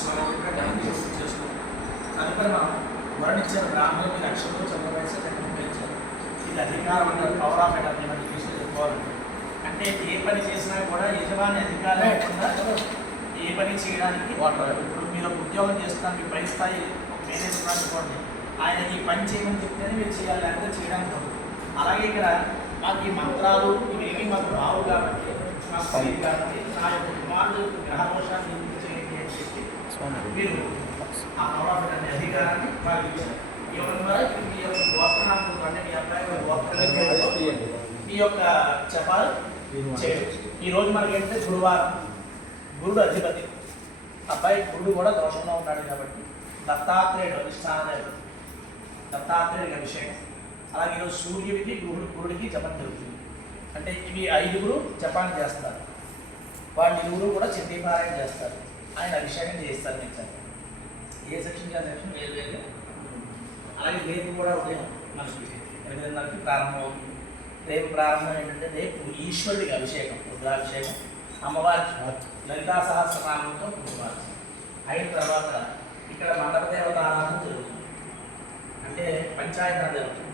స్మరణగా గాంధీ చేసుకుంటాం. తదుపరి మనం వర్ణించిన బ్రాహ్మణుని లక్ష్యంలో చంద్రవయసు కనిపించారు. ఇది అధికారం అంటారు. పవర్ ఆఫ్ అటార్నీ మనకి తీసుకుని చెప్పుకోవాలంటే అంటే ఏ పని చేసినా కూడా యజమాని అధికారం లేకుండా ఏ పని చేయడానికి ఇప్పుడు మీరు ఒక ఉద్యోగం చేస్తున్నారు, మీ పై స్థాయి మేనేజర్ అనుకోండి, ఆయన ఈ పని చేయమని చెప్తేనే మీరు చేయాలి, లేకపోతే చేయడానికి ఉండదు. అలాగే ఇక్కడ మాకు ఈ మంత్రాలు ఇవేమి మాకు రావు కాబట్టి మాకు తెలియదు కాబట్టి నా యొక్క కుమారుడు గ్రహదోషాన్ని నిర్మించేయండి అని చెప్పి మీరు ఆ పవర్ అనే అధికారాన్ని వాళ్ళు ఇచ్చారు. ఇవ్వడం ద్వారా ఇప్పుడు మీ యొక్క గోత్రనామం అంటే మీ అబ్బాయి గోత్రం మీ యొక్క చెప్పాలి చేయడం. ఈరోజు మనకి ఏంటంటే గురువారం, గురుడు అధిపతి, అబ్బాయి గురుడు కూడా దోషంలో ఉన్నాడు కాబట్టి దత్తాత్రేయుడు అధిష్టానదేవుడు, దత్తాత్రేయుడికి అభిషేకం. అలాగే ఈరోజు సూర్యుడికి గురుడికి జపం జరుగుతుంది. అంటే ఇవి 5గురు జపాన్ని చేస్తారు, వాళ్ళు 2 కూడా చండీపారాయణ చేస్తారు, ఆయన అభిషేకం చేస్తారు. మీకు ఏ సెక్షన్ సెక్షన్ వేరు వేరుగా. అలాగే రేపు కూడా ఉదయం మనకి 8:30కి ప్రారంభం అవుతుంది. రేపు ప్రారంభం ఏంటంటే రేపు ఈశ్వరుడికి అభిషేకం, రుద్రాభిషేకం, అమ్మవారికి లలితా సహస్రనామంతో కుంకుమార్చన అయిన తర్వాత ఇక్కడ మండప దేవత ఆరాధన జరుగుతుంది. అంటే పంచాయతీ జరుగుతుంది.